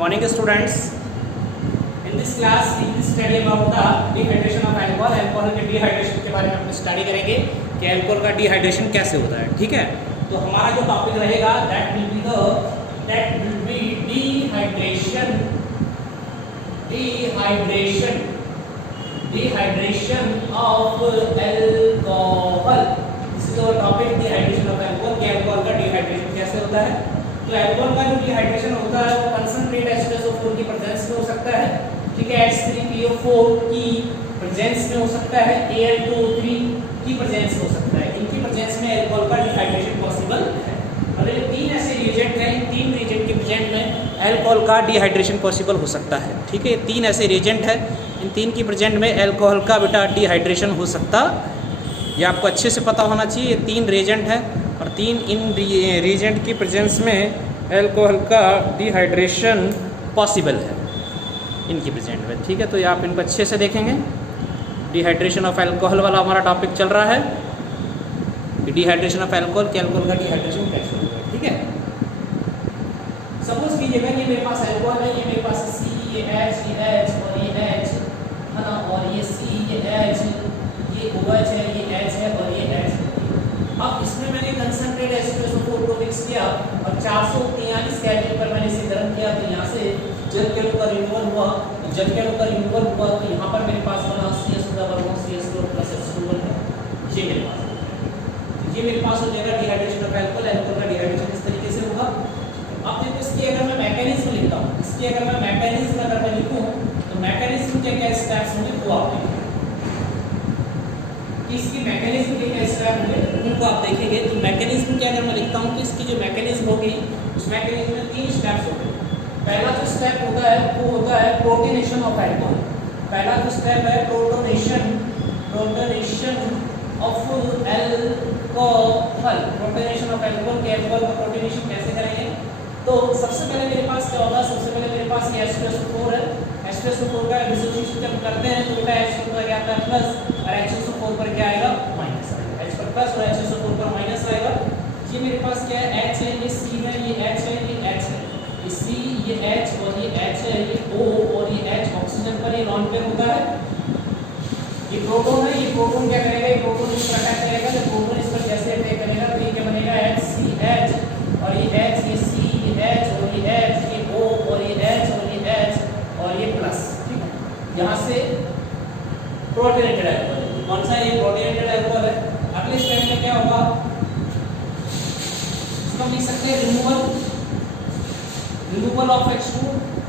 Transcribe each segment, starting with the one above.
Morning students. In this class we will study about the dehydration of alcohol. Alcohol के dehydration के बारे में हम स्टडी करेंगे कि अल्कोहल का डिहाइड्रेशन कैसे होता है। ठीक है, तो हमारा जो टॉपिक रहेगा that will be dehydration of alcohol. This is our topic, dehydration of alcohol. कि अल्कोहल का डिहाइड्रेशन कैसे होता है। तो अल्कोहल का जो डिहाइड्रेशन होता है वो कंसंट्रेट H2SO4 की प्रेजेंस में हो सकता है। ठीक है, H3PO4 की प्रेजेंस में हो सकता है, Al2O3 की प्रेजेंस में हो सकता है। इनकी प्रेजेंस में अल्कोहल का डिहाइड्रेशन पॉसिबल है। और ये तीन ऐसे रिएजेंट हैं, इन तीन रिएजेंट के प्रेजेंट में अल्कोहल का डिहाइड्रेशन पॉसिबल हो सकता है। ठीक है, तीन ऐसे रिएजेंट हैं, इन तीन की प्रेजेंट में अल्कोहल का बेटा डिहाइड्रेशन हो सकता, ये आपको अच्छे से पता होना चाहिए। ये तीन रिएजेंट हैं और तीन इन रिएजेंट की प्रेजेंस में अल्कोहल का डिहाइड्रेशन पॉसिबल है इनकी प्रेजेंट में। ठीक है, तो ये आप इनको अच्छे से देखेंगे। डिहाइड्रेशन ऑफ अल्कोहल वाला हमारा टॉपिक चल रहा है कि डिहाइड्रेशन ऑफ अल्कोहल, कि अल्कोहल का डिहाइड्रेशन कैसे होगा। ठीक है, सपोज कीजिएगा ये मेरे पास अल्कोहल है, ये मेरे पास C, ये H, ये H और ये H है ना, और ये C, ये H, ये OH है, ये H है और ये H है। अब इसमें मैंने कंसंट्रेट H2SO4 को मिक्स किया और 443 केल्विन पर मैंने इसे गर्म किया, तो यहाँ से जल के का रिमूवल हुआ। तो जल के का रिमूवल हुआ तो यहाँ पर मेरे पास बना CH2 प्लस H2 है, ये मेरे पास। तो ये मेरे पास हो जाएगा डिहाइड्रेशन ऑफ अल्कोहल। अल्कोहल का डिहाइड्रेशन इस तरीके से होगा। अब देखो इसकी अगर मैं मैकेनिज्म लिखता हूँ, इसकी अगर मैं मैकेनिज्म अगर मैं लिखूँ तो मैकेनिज्म के क्या स्टेप्स होंगे वो आप देखेंगे। इसकी मैकेनिज्म के क्या स्टेप होंगे उनको आप देखेंगे। तो मैकेनिज्म के अगर मैं लिखता हूँ कि इसकी जो मैकेनिज्म होगी उस मैकेनिज्म में तीन स्टेप्स होंगे। पहला जो स्टेप होता है वो होता है प्रोटोनेशन ऑफ अल्कोहल। पहला जो स्टेप है protonation of alcohol. Protonation of alcohol के अल्कोहल का प्रोटोनेशन कैसे करेंगे? तो सबसे पहले मेरे पास क्या होगा, सबसे पहले मेरे पास ये H2SO4 है। H2SO4 का डिसोसिएशन जब करते हैं तो बेटा H2 पर क्या आता है प्लस और H2SO4 पर क्या आएगा माइनस आएगा। H पर प्लस और H2SO4 पर माइनस आएगा। ये मेरे पास क्या है H है, ये C है, ये H है, ये H है, ये C, ये H और ये H है, ये O और ये H ऑक्सीजन पर ये नॉन पेयर होता है। ये प्रोटॉन है, ये प्रोटॉन क्या करेगा, ये प्रोटॉन इस पर अटैक करेगा। जब प्रोटॉन इस पर जैसे अटैक करेगा तो ये क्या बनेगा HCH और ये H, ये C, ये H और ये H, ये O और ये H और ये H और ये प्लस। ठीक है, यहाँ से प्रोटोनेटेड अल्कोहल है। कौन सा ये प्रोटोनेटेड अल्कोहल है। अगले स्टेप में क्या होगा, इसको लिख सकते हैं रिमूवल ऑफ H2।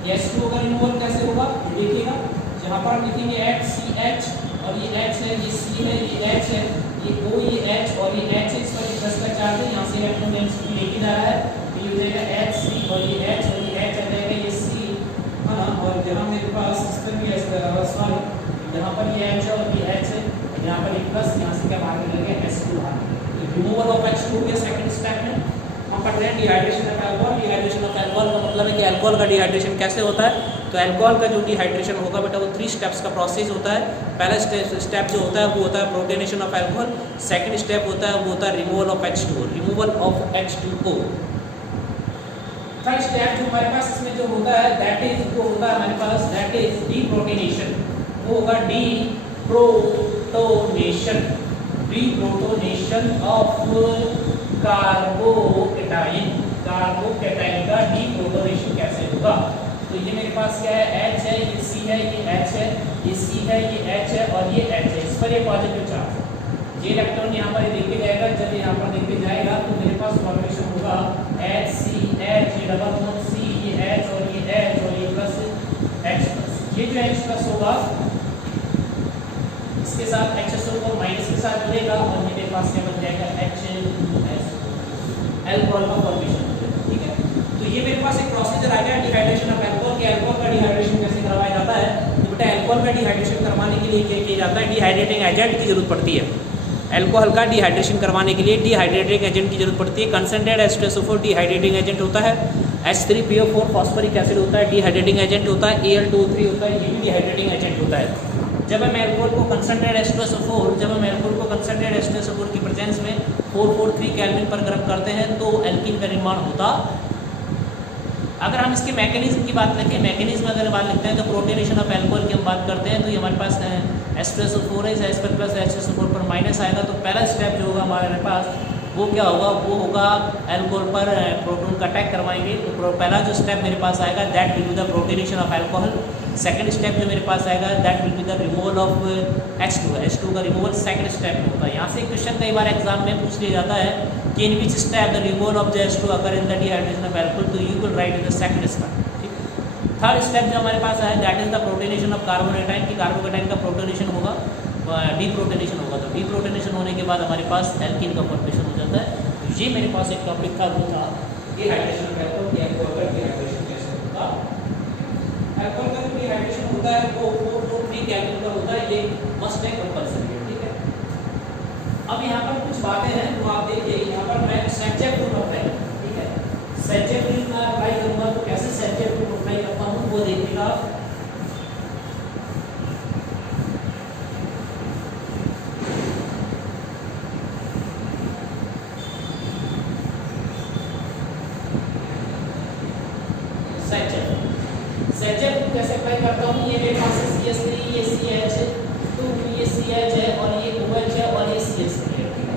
ये H2 का रिमूवल कैसे होगा देखिएगा। जहाँ पर हम लिखेंगे HCH और ये H है, ये C है, ये H है, ये O, ये H और ये H है। इस पर प्लस का चार्ज है, यहाँ से इलेक्ट्रॉन डेंसिटी लेके जा रहा है, ये हो जाएगा HC और ये H और ये H आ जाएगा ये C है ना। और जहाँ मेरे पास इस पर भी सॉरी यहाँ पर ये H है और ये H है, यहाँ पर ये प्लस, यहाँ से क्या बाहर निकलेगा H2 बाहर। तो रिमूवल ऑफ H2 के सेकंड स्टेप में हम पढ़ रहे हैं dehydration of alcohol. Dehydration of alcohol का मतलब है कि अल्कोहल का डिहाइड्रेशन कैसे होता है। तो अल्कोहल का जो डिहाइड्रेशन होगा बेटा वो 3 स्टेप्स का प्रोसेस होता है। पहला स्टेप जो होता है वो होता है protonation of alcohol. Second step होता है वो होता है removal of H2O, removal of H2O। Third step जो हमारे पास इसमें जो होता है दैट इज वो होता है हमारे पास दैट इज डीप्रोटोनेशन। वो होगा डीप्रोटोनेशन ऑफ कार्बोकेटाइन। कार्बोकेटाइन का डीप्रोटोनेशन कैसे होगा। तो ये मेरे पास क्या है H है, ये C है, ये H है, ये C है, ये H है और ये H है। इस पर ये पॉजिटिव चार्ज है। ये इलेक्ट्रॉन यहाँ पर लेके जाएगा। जब यहाँ पर लेके जाएगा तो मेरे पास फॉर्मेशन होगा HCH, ये डबल बॉन्ड C, ये H और ये H और ये प्लस H प्लस। ये जो H प्लस होगा इसके साथ H2O माइनस के साथ जुड़ेगा और ये मेरे पास क्या बन जाएगा HNS, अल्कोहल का फॉर्मेशन। ठीक है, तो ये मेरे पास एक प्रोसीजर आ गया डिहाइड्रेशन ऑफ अल्कोहल के। अल्कोहल का डिहाइड्रेशन कैसे करवाया जाता है। तो बेटा अल्कोहल का डिहाइड्रेशन करवाने के लिए क्या किया जाता है, डिहाइड्रेटिंग एजेंट की जरूरत पड़ती है। अल्कोहल का डिहाइड्रेशन करवाने के लिए डिहाइड्रेटिंग एजेंट की जरूरत पड़ती है। कंसंट्रेट H2SO4 डिहाइड्रेटिंग एजेंट होता है। H3PO4 फॉस्फोरिक एसिड होता है, डिहाइड्रेटिंग एजेंट होता है। Al2O3 होता है, ये भी डिहाइड्रेटिंग एजेंट होता है। जब हम अल्कोहल को कंसंट्रेट H2SO4 की प्रेजेंस में 443 केल्विन पर गर्म करते हैं तो एल्कीन का निर्माण होता अगर हम इसके मैकेनिज्म की बात करें, मैकेनिज्म अगर बात लिखते हैं तो प्रोटोनेशन ऑफ एल्कोहल की हम बात करते हैं, तो ये हमारे पास H2SO4 है, H पर प्लस H2SO4 पर माइनस आएगा, तो पहला स्टेप जो होगा हमारे पास वो क्या होगा, वो होगा एल्कोहल पर प्रोटॉन का अटैक करवाएंगे। तो पहला जो स्टेप मेरे पास आएगा that will be the protonation of alcohol. Second step जो मेरे पास आएगा that will be the removal of H2 का रिमूवल सेकंड स्टेप में होता है। यहाँ से क्वेश्चन कई बार एग्जाम में पूछ लिया जाता है कि in which step the removal of the H2 occur in the dehydration of alcohol, तो you will write in the second step. ठीक, थर्ड स्टेप जो हमारे पास है that is the protonation of carbocation, की कार्बोकेटाइन का प्रोटोनेशन होगा, deprotonation होगा। तो डीप्रोटोनेशन होने के बाद हमारे पास एल्कीन का फॉर्मेशन हो जाता है। तो ये मेरे पास एक टॉपिक था, वो था डिहाइड्रेशन ऑफ एल्कोहल, कि एल्कोहल का डिहाइड्रेशन कैसे होगा। एल्कोहल का जो डिहाइड्रेशन होता है वो 4 केल्विन का होता है, ये मस्ट है, कंपल्सरी है। ठीक है, अब यहाँ पर कुछ बातें हैं तो आप देखिए, यहाँ पर मैं सब्जेक्ट रूल अप्लाई करूँ। ठीक है, सब्जेक्ट रूल मैं अप्लाई करूँगा तो कैसे सब्जेक्ट रूल अप्लाई करता हूँ वो देखिएगा। सब्जेक्ट कैसे अप्लाई करता हूँ, ये मेरे पास CH3, ये CH2, ये CH है और ये OH है और ये CH3 है। ठीक है,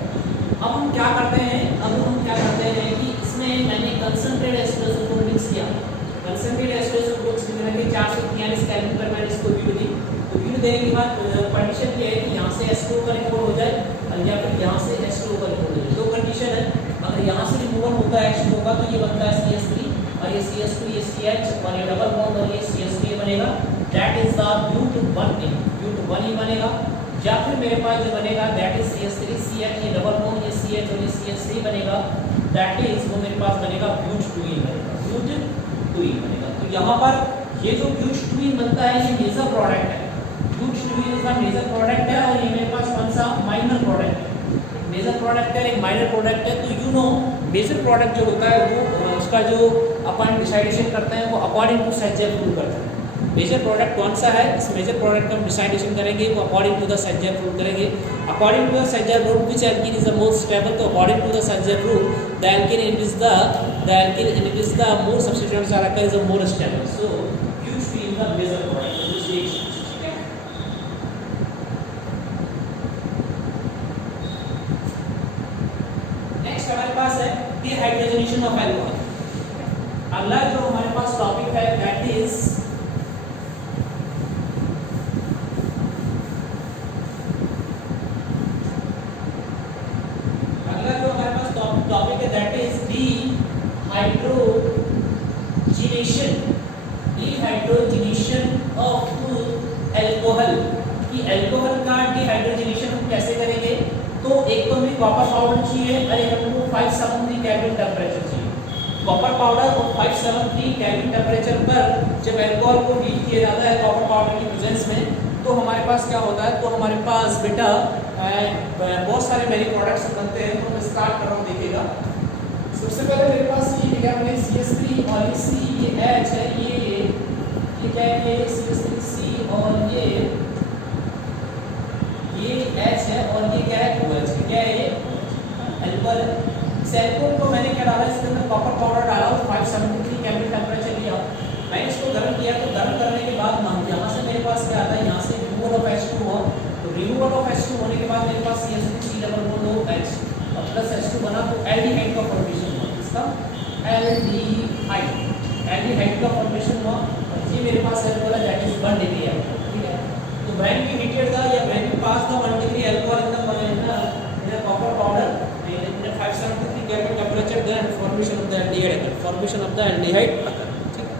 अब हम क्या करते हैं, कि इसमें मैंने कंसंट्रेट H2SO4 मिक्स किया। कंसंट्रेट H2SO4 मिक्स करने के 443 केल्विन पर मैंने इसको हीट दी। तो हीट देने के बाद कंडीशन ये है कि यहाँ से H2 का रिमूवल हो जाए या फिर यहाँ से H2 का रिमूवल हो जाए। दो कंडीशन है, अगर यहाँ से रिमूवल होता है H2 का तो ये बनता है CH3 और ये CH2, ये CH और ये डबल बॉन्ड और ये CH3 बनेगा, दैट इज द ब्यूट 1 ही बनेगा। या फिर मेरे पास जो बनेगा दैट इज CH3 CH, ये डबल बॉन्ड, ये CH और ये CH3 बनेगा, दैट इज वो मेरे पास बनेगा ब्यूट 2 बनेगा। तो यहाँ पर ये जो ब्यूट 2 बनता है ये मेजर प्रोडक्ट है, but 2 is the major product है और ये मेरे पास कौन सा माइनर प्रोडक्ट है। मेजर प्रोडक्ट है, एक माइनर प्रोडक्ट है। तो यू नो मेजर प्रोडक्ट जो होता है वो उसका जो अपन डिसाइडेशन करते हैं वो अकॉर्डिंग टू सब्जेक्ट रूल करते हैं। मेजर प्रोडक्ट कौन सा है, इस मेजर प्रोडक्ट का हम डिसाइडेशन करेंगे वो according to the subject rule करेंगे। According to the subject rule which alkene is the most stable, तो according to the subject rule the alkene it is the more substituents are occur is the more stable. So but 2 is the major product. Next हमारे पास है dehydrogenation of alcohol. अगला जो हमारे पास topic है that is dehydrogenation of alcohol. कि alcohol का डिहाइड्रोजनेशन हम कैसे करेंगे, तो एक तो हमें कॉपर पाउडर चाहिए और एक हमको 573 केल्विन टेम्परेचर चाहिए। कॉपर पाउडर और 573 केल्विन टेम्परेचर पर जब एल्कोहल को हीट किया जाता है कॉपर पाउडर की प्रेजेंस में, तो हमारे पास क्या होता है, तो हमारे पास बेटा बहुत सारे मेरी प्रोडक्ट्स बनते हैं। तो मैं स्टार्ट कर रहा हूँ, देखिएगा। सबसे पहले मेरे पास ये क्या है, CH3 और ये C, ये H है, ये क्या है, ये CH3C और ये H है और ये क्या है, OH। क्या है ये एल्कोहल है। इस एल्कोहल को मैंने क्या डाला, इसके अंदर कॉपर पाउडर डाला और 573 केल्विन टेम्परेचर लिया। मैंने इसको गर्म किया, तो गर्म करने के बाद यहाँ से मेरे पास क्या आता है, यहाँ से रिमूवल ऑफ H2 हुआ। तो रिमूवल ऑफ H2 होने के बाद मेरे पास CH3C डबल बॉन्ड OH और प्लस H2 बना, तो एल्डिहाइड का फॉर्मेशन हुआ। इसका एल्डिहाइड का फॉर्मेशन हुआ और ये मेरे पास एल्कोहल है दैट इज 1 डिग्री एल्कोहल। ठीक है, तो व्हेन वी हीटेड द या when we pass the 1 degree alcohol in the copper powder in 573 kelvin temperature, then formation of the aldehyde occur। ठीक है,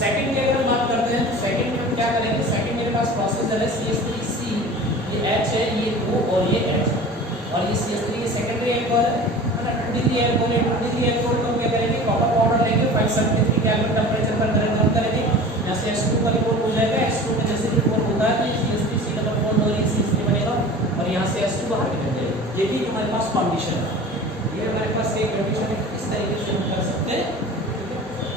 सेकंड की अगर बात करते हैं तो सेकंड में हम क्या करेंगे, सेकंड मेरे पास प्रोसेस है CH3C, ये H है, ये O और ये H और ये CH3 के सेकेंडरी एल्कोहल है। 2 डिग्री एल्कोहल है, 2 डिग्री एल्कोहल को हम क्या करेंगे, कॉपर पाउडर लेंगे, 573 केल्विन टेम्परेचर पर गर्म करेंगे। यहाँ से H2 का रिमूवल हो जाएगा, H2 में जैसे रिमूवल होता है तो ये CH3C डबल बॉन्ड और ये CH3 बनेगा और यहाँ से H2 बाहर निकल जाएगा। ये भी हमारे पास कंडीशन है, ये हमारे पास एक कंडीशन है, इस तरीके से हम कर सकते हैं।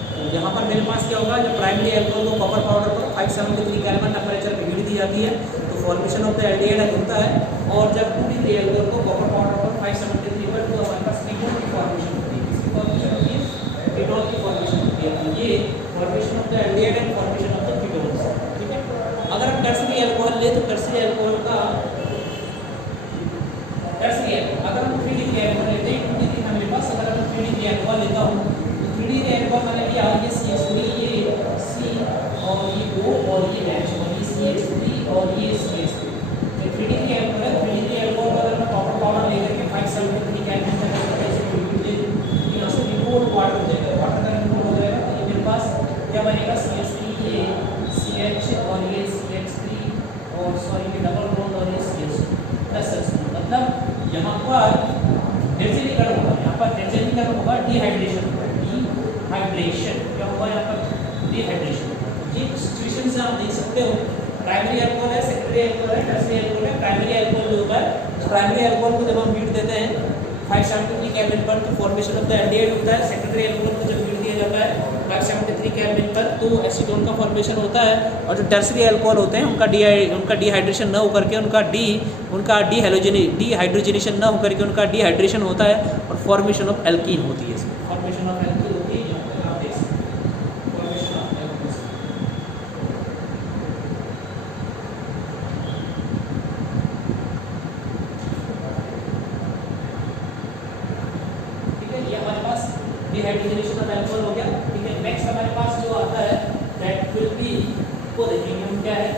तो यहाँ पर मेरे पास क्या होगा, जब प्राइमरी एल्कोहल को कॉपर पाउडर पर 573 केल्विन टेम्परेचर पर हीट दी जाती है तो फॉर्मेशन ऑफ द एल्डिहाइड होता है, और जब 2 डिग्री एल्कोहल को कॉपर पाउडर पर 573 पर तो हमारे पास कीटोन की फॉर्मेशन होती है। किसकी फॉर्मेशन होती है, कीटोन अल्कोहल की फॉर्मेशन होती है। ये formation of the aldehyde and formation of the ketones, ठीक है। अगर हम टर्सरी अल्कोहल ले तो टर्सरी अल्कोहल का टर्सरी अल्कोहल, अगर हम 3 डिग्री अल्कोहल लेते हैं, 2 डिग्री हमारे पास, अगर मैं 3 डिग्री अल्कोहल लेता हूँ तो 3 डिग्री अल्कोहल मैंने लिया, ये CH3, ये C और ये O और ये H और ये CH3 और ये CH3, तो 3 डिग्री अल्कोहल है। 3 डिग्री अल्कोहल का अगर मैं कॉपर पाउडर लेकर के 573 केल्विन तक ऐसे डिल्यूट दे दूं, यहाँ से रिमूव वाटर हो जाएगा, वाटर का रिमूव हो जाएगा, तो ये मेरे पास क्या बनेगा, CH3, ये CH और ये CH3 और सॉरी ये डबल बॉन्ड और ये CH प्लस H, मतलब यहाँ पर निर्जलीकरण होगा, यहाँ पर निर्जलीकरण होगा, डिहाइड्रेशन होगा, डिहाइड्रेशन क्या होगा, यहाँ पर डिहाइड्रेशन। ये सिचुएशन से आप देख सकते हो, प्राइमरी अल्कोहल है, सेकेंडरी अल्कोहल है, टर्सरी अल्कोहल है। प्राइमरी अल्कोहल जो होता है, प्राइमरी अल्कोहल को जब हम हीट देते हैं 573 केल्विन पर तो फॉर्मेशन ऑफ द एल्डिहाइड होता है। सेकेंडरी अल्कोहल को जब हीट दिया जाता है 573 केल्विन पर तो एसीटोन का फॉर्मेशन होता है। और जो टर्सरी अल्कोहल होते हैं उनका डिहाइड्रेशन न होकर के उनका डिहाइड्रोजनेशन न होकर के उनका डिहाइड्रेशन होता है और फॉर्मेशन ऑफ एल्कीन होती है। फॉर्मेशन ऑफ एल्कीन होती है, यहाँ पर आप देख सकते हैं फॉर्मेशन ऑफ एल्कीन, ठीक है। ये हमारे पास डिहाइड्रोजनेशन ऑफ अल्कोहल हो गया, ठीक है। नेक्स्ट हमारे पास जो आता है दैट विल बी, वो देखेंगे हम क्या है,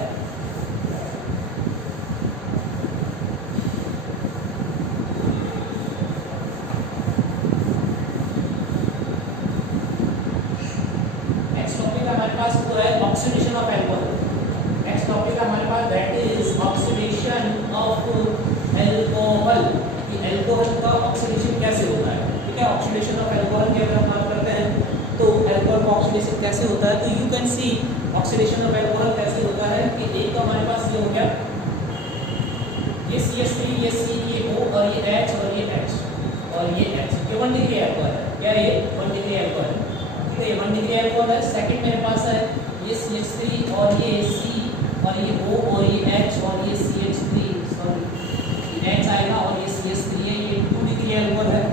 नेक्स्ट टॉपिक हमारे पास जो है oxidation of alcohol. Next topic हमारे पास that is oxidation of alcohol, कि अल्कोहल का ऑक्सीडेशन कैसे होता है, ठीक है। ऑक्सीडेशन ऑफ अल्कोहल की अगर हम बात करते हैं तो अल्कोहल का ऑक्सीडेशन कैसे होता है, तो you can see oxidation of alcohol कैसे होता है कि एक तो हमारे पास ये हो गया, ये CH3, ये C, ये O और ये H और ये H और ये H, ये 1 डिग्री अल्कोहल है, क्या ये 1 डिग्री अल्कोहल, ठीक है। ये 1 डिग्री अल्कोहल है। सेकंड मेरे पास है ये CH3 और ये C और ये O और ये H और ये CH3, सॉरी ये H आएगा और ये CH3 है, ये 2 डिग्री अल्कोहल है।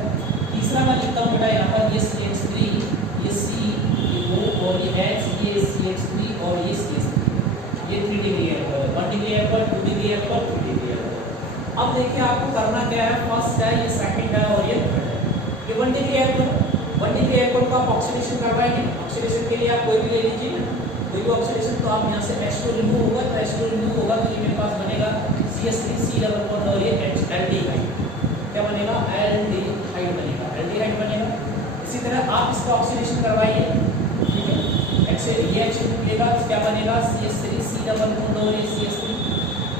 तीसरा मैं लिखता हूँ बेटा यहाँ पर ये CH3, ये C, ये O और ये H, ये CH3 और ये CH3, ये 3 डिग्री अल्कोहल है। 1 degree alcohol, 2 degree alcohol, 3 degree alcohol. अब देखिए आपको करना क्या है, फर्स्ट है, ये सेकंड है और ये थर्ड है। ये 1 डिग्री अल्कोहल, 1 डिग्री अल्कोहल को आप ऑक्सीडेशन करवाएंगे। ऑक्सीडेशन के लिए आप कोई भी ले लीजिए, कोई भी ऑक्सीडेशन, तो आप यहाँ से H2 रिमूव होगा, तो H2 रिमूव होगा तो ये मेरे पास बनेगा CH3, C डबल बॉन्ड और ये एल्डिहाइड, क्या बनेगा, एल्डिहाइड बनेगा, एल्डिहाइड बनेगा। इसी तरह आप इसका ऑक्सीडेशन करवाइए, ठीक है। H से ये H निकलेगा, क्या बनेगा, CH3, C डबल बॉन्ड और ये CH3,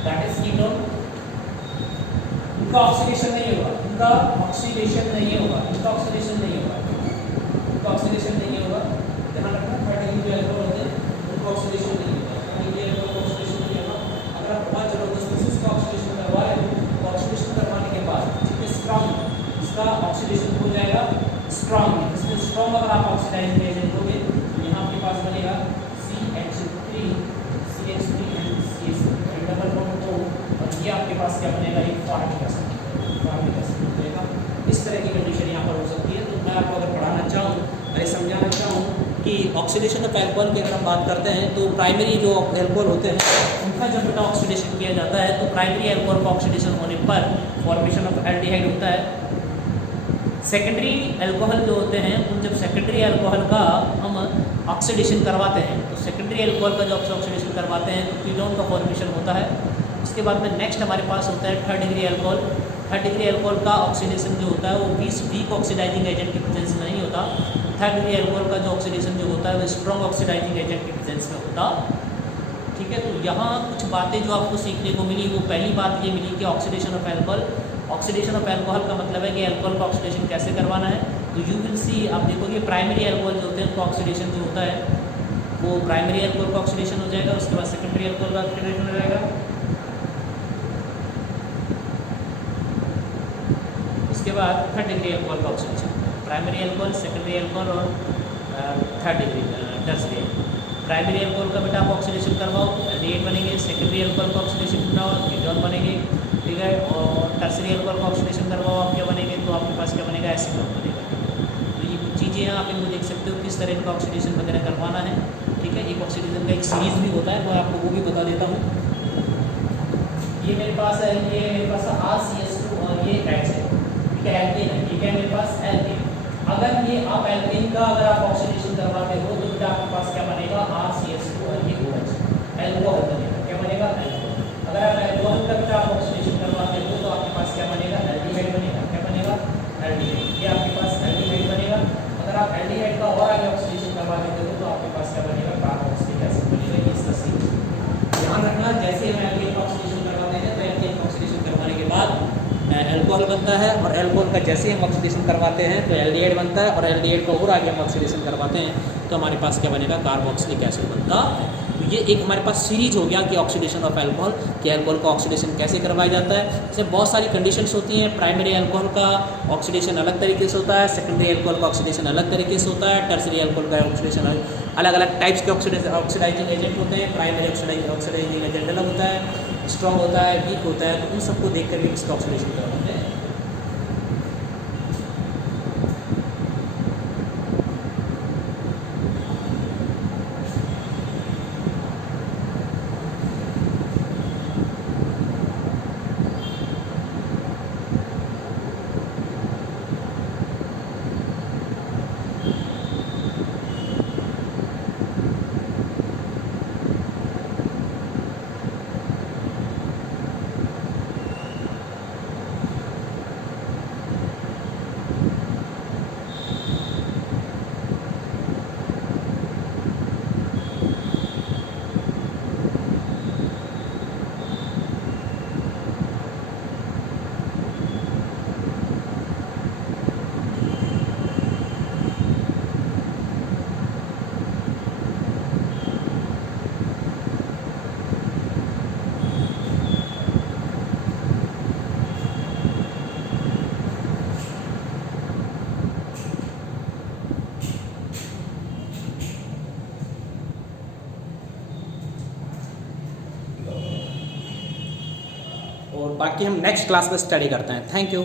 दैट इज कीटोन। इनका ऑक्सीडेशन नहीं होगा, इनका ऑक्सीडेशन नहीं होगा, इनका ऑक्सीडेशन नहीं होगा, इनका ऑक्सीडेशन नहीं होगा, ध्यान रखना। 3 डिग्री अल्कोहल होते हैं उनका ऑक्सीडेशन नहीं होगा, 3 डिग्री अल्कोहल का ऑक्सीडेशन नहीं होगा। अगर आप बहुत जबरदस्ती से इसका ऑक्सीडेशन करवा रहे हो तो ऑक्सीडेशन करवाने के बाद स्ट्रॉन्ग इसका ऑक्सीडेशन हो जाएगा, स्ट्रॉन्ग, इसमें स्ट्रॉन्ग अगर आप ऑक्सीडाइजिंग एजेंट दोगे तो यहाँ आपके पास बनेगा CH3 and CH3 double bond O और ये आपके पास क्या बनेगा, एक फॉर्मिक एसिड बनेगा। इस तरह की कंडीशन यहाँ पर हो सकती है। तो मैं आपको अगर पढ़ाना चाहूँ, अरे समझाना चाहूँ कि ऑक्सीडेशन ऑफ अल्कोहल की अगर हम बात करते हैं तो प्राइमरी जो अल्कोहल होते हैं उनका जब बेटा ऑक्सीडेशन किया जाता है तो प्राइमरी अल्कोहल का ऑक्सीडेशन होने पर फॉर्मेशन ऑफ एल्डिहाइड होता है। सेकेंडरी अल्कोहल जो होते हैं उन जब सेकेंडरी अल्कोहल का हम ऑक्सीडेशन करवाते हैं तो सेकेंडरी अल्कोहल का जब ऑक्सीडेशन करवाते हैं तो कीटोन का फॉर्मेशन होता है। उसके बाद में नेक्स्ट हमारे पास होता है 3rd degree alcohol. 3rd degree alcohol का ऑक्सीडेशन जो होता है वो वीक ऑक्सीडाइजिंग एजेंट की प्रेजेंस में नहीं होता। 3rd डिग्री अल्कोहल का जो ऑक्सीडेशन जो होता है वो स्ट्रॉन्ग ऑक्सीडाइजिंग एजेंट की प्रेजेंस में होता। ठीक है, तो यहाँ कुछ बातें जो आपको सीखने को मिली, वो पहली बात ये मिली कि oxidation of alcohol. Oxidation of alcohol का मतलब है कि अल्कोहल का ऑक्सीडेशन कैसे करवाना है। तो यू विल सी, आप देखोगे प्राइमरी अल्कोहल जो होते हैं उनका ऑक्सीडेशन जो होता है वो प्राइमरी अल्कोहल का ऑक्सीडेशन हो जाएगा। उसके बाद सेकेंडरी अल्कोहल का ऑक्सीडेशन हो जाएगा। उसके बाद 3rd डिग्री अल्कोहल का oxidation, primary alcohol, secondary alcohol और 3rd degree tertiary. Primary alcohol का बेटा आप ऑक्सीडेशन करवाओ, एल्डिहाइड बनेंगे। सेकेंडरी अल्कोहल का ऑक्सीडेशन करवाओ, कीटोन बनेंगे। ठीक है, और टर्सरी अल्कोहल का ऑक्सीडेशन करवाओ, आप क्या बनेंगे, तो आपके पास क्या बनेगा, एसीटोन बनेगा। तो ये कुछ चीज़ें ये आप इनको देख सकते हो किस तरह इनका ऑक्सीडेशन वगैरह करवाना है। ठीक है, एक ऑक्सीडेशन का एक सीरीज भी होता है, मैं आपको वो भी बता देता हूँ। ये मेरे पास है, ये मेरे पास RCS2 और ये H है, ठीक है, एल्केन है, ठीक है, मेरे पास एल्केन। अगर ये आप एल्केन का अगर आप ऑक्सीडेशन करवाते हो तो बेटा आपके पास क्या बनेगा, RCS2 और ये OH, एल्कोहल बनेगा। क्या बनेगा, एल्कोहल। अगर आप एल्कोहल का बेटा आप ऑक्सीडेशन करवाते हो तो आपके पास क्या बनेगा, एल्डिहाइड बनेगा। क्या बनेगा, एल्डिहाइड। ये आपके पास एल्डिहाइड बनेगा। अगर आप एल्डिहाइड का और आगे ऑक्सीडेशन करवा देते हो तो आपके पास क्या बनेगा, कार्बोक्सिलिक एसिड बनेगा। ये इसका सीरीज ध्यान रखना, जैसे हम एल्केन का ऑक्सीडेशन करवाते हैं तो एल्केन का ऑक्सीडेशन करवाने के बाद एल्कोहल बनता है, और एल्कोहल का जैसे हम ऑक्सीडेशन करवाते हैं तो एल्डिहाइड बनता है, और एल्डिहाइड का और आगे हम ऑक्सीडेशन करवाते हैं तो हमारे पास क्या बनेगा, कार्बोक्सिलिक एसिड बनता है। तो ये एक हमारे पास सीरीज हो गया कि ऑक्सीडेशन ऑफ एल्कोहल, कि एल्कोहल का ऑक्सीडेशन कैसे करवाया जाता है। जैसे बहुत सारी कंडीशंस होती हैं, प्राइमरी एल्कोहल का ऑक्सीडेशन अलग तरीके से होता है, सेकेंडरी एल्कोहल का ऑक्सीडेशन अलग तरीके से होता है, टर्सरी एल्कोहल का ऑक्सीडेशन अलग अलग टाइप्स के ऑक्सीडाइजिंग एजेंट होते हैं। प्राइमरी ऑक्सीडाइजिंग एजेंट अलग होता है, स्ट्रॉन्ग होता है, वीक होता है, तो उन सबको देख कर भी इसका ऑक्सीडेशन करवाते हैं। और बाकी हम नेक्स्ट क्लास में स्टडी करते हैं। Thank you.